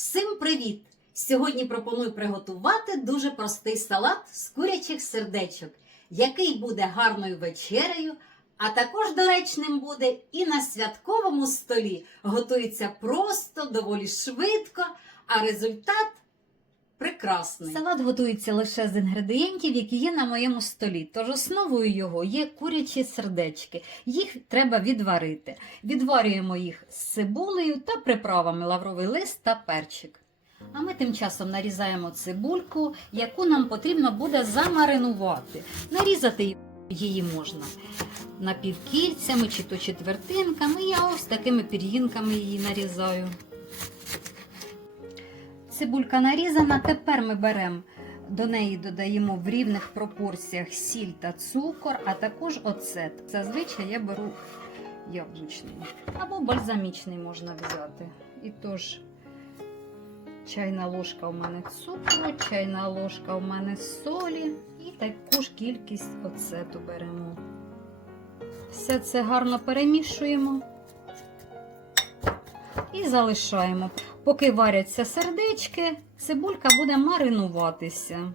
Всім привіт! Сьогодні пропоную приготувати дуже простий салат з курячих сердечок, який буде гарною вечерею, а також доречним буде і на святковому столі. Готується просто, доволі швидко, а результат прекрасний. Салат готується лише з інгредієнтів, які є на моєму столі. Тож основою його є курячі сердечки. Їх треба відварити. Відварюємо їх з цибулею та приправами лавровий лист та перчик. А ми тим часом нарізаємо цибульку, яку нам потрібно буде замаринувати. Нарізати її можна напівкільцями чи то четвертинками. Я ось такими пір'їнками її нарізаю. Цибулька нарізана. Тепер ми беремо до неї додаємо в рівних пропорціях сіль та цукор, а також оцет. Зазвичай я беру яблучний або бальзамічний можна взяти. І тож чайна ложка у мене цукру, чайна ложка у мене солі і таку ж кількість оцету беремо. Все це гарно перемішуємо і залишаємо. Поки варяться сердечки, цибулька буде маринуватися.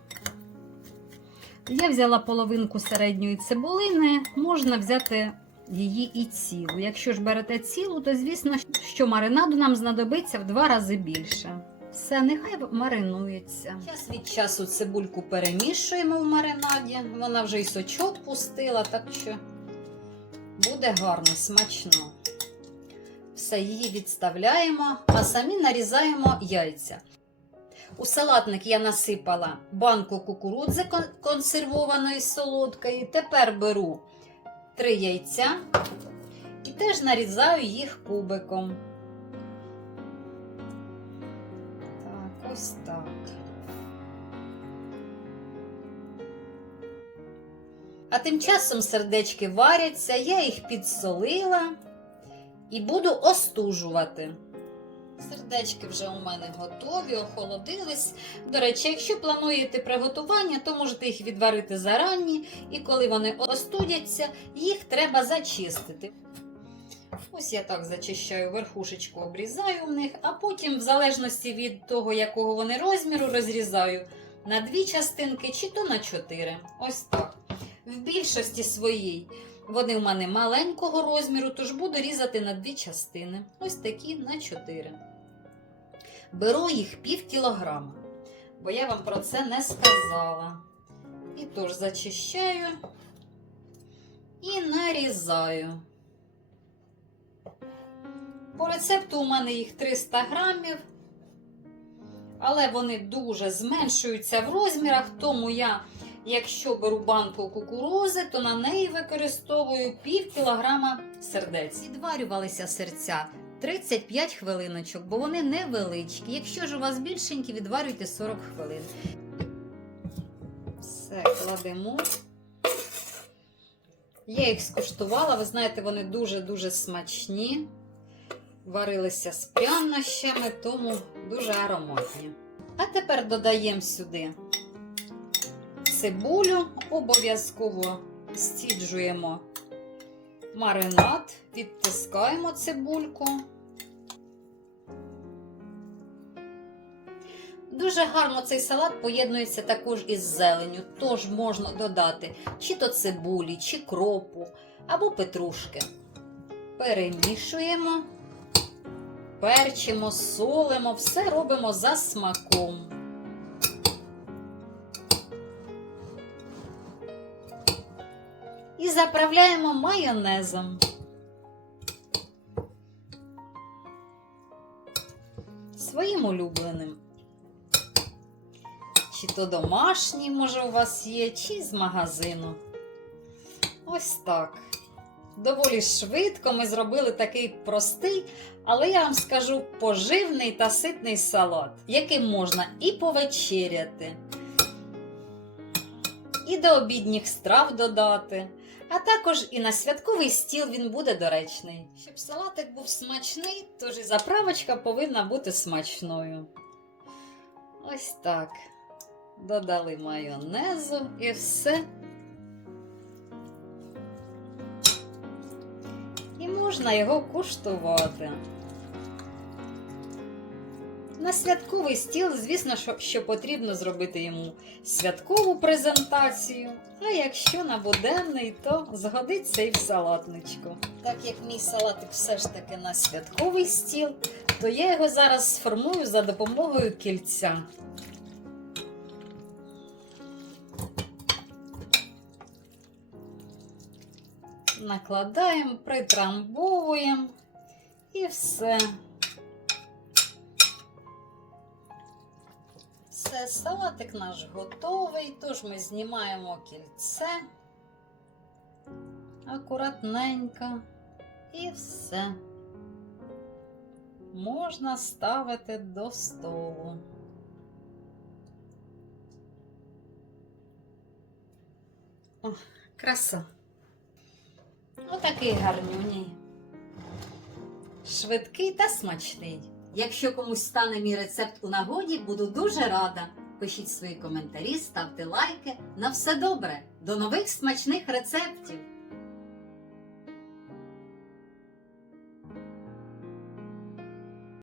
Я взяла половинку середньої цибулини, можна взяти її і цілу. Якщо ж берете цілу, то звісно, що маринаду нам знадобиться в два рази більше. Все, нехай маринується. Час від часу цибульку перемішуємо в маринаді. Вона вже й сочок пустила, так що буде гарно, смачно. Все, її відставляємо, а самі нарізаємо яйця. У салатник я насипала банку кукурудзи консервованої солодкої. Тепер беру три яйця і теж нарізаю їх кубиком. Так, ось так. А тим часом сердечки варяться, я їх підсолила і буду остужувати. Сердечки вже у мене готові, охолодились. До речі, якщо плануєте приготування, то можете їх відварити зарані, і коли вони остудяться, їх треба зачистити. Ось я так зачищаю верхушечку, обрізаю в них, а потім, в залежності від того, якого вони розміру, розрізаю на дві частинки чи то на чотири. Ось так. В більшості своїй вони в мене маленького розміру, тож буду різати на дві частини. Ось такі на 4. Беру їх пів кілограма, бо я вам про це не сказала. І тож зачищаю і нарізаю. По рецепту у мене їх 300 грамів, але вони дуже зменшуються в розмірах, тому я. Якщо беру банку кукурузи, то на неї використовую пів кілограма сердець. Відварювалися серця 35 хвилиночок, бо вони невеличкі. Якщо ж у вас більшенькі, відварюйте 40 хвилин. Все, кладемо. Я їх скуштувала, ви знаєте, вони дуже-дуже смачні. Варилися з прянощами, тому дуже ароматні. А тепер додаємо сюди цибулю, обов'язково стіджуємо маринад, відтискаємо цибульку. Дуже гарно цей салат поєднується також із зеленю, тож можна додати чи то цибулі, чи кропу, або петрушки. Перемішуємо, перчимо, солимо, все робимо за смаком. І заправляємо майонезом. Своїм улюбленим. Чи то домашній, може, у вас є, чи з магазину. Ось так. Доволі швидко ми зробили такий простий, але я вам скажу поживний та ситний салат, яким можна і повечеряти, і до обідніх страв додати. А також і на святковий стіл він буде доречний. Щоб салатик був смачний, тож і заправочка повинна бути смачною. Ось так. Додали майонезу і все. І можна його куштувати. На святковий стіл, звісно, що, потрібно зробити йому святкову презентацію. А якщо на буденний, то згодиться і в салатничку. Так як мій салатик все ж таки на святковий стіл, то я його зараз сформую за допомогою кільця. Накладаємо, притрамбовуємо і все. Все, салатик наш готовий, тож ми знімаємо кільце акуратненько і все. Можна ставити до столу. О, краса. Отакий гарнюній. Швидкий та смачний. Якщо комусь стане мій рецепт у нагоді, буду дуже рада. Пишіть свої коментарі, ставте лайки. На все добре. До нових смачних рецептів!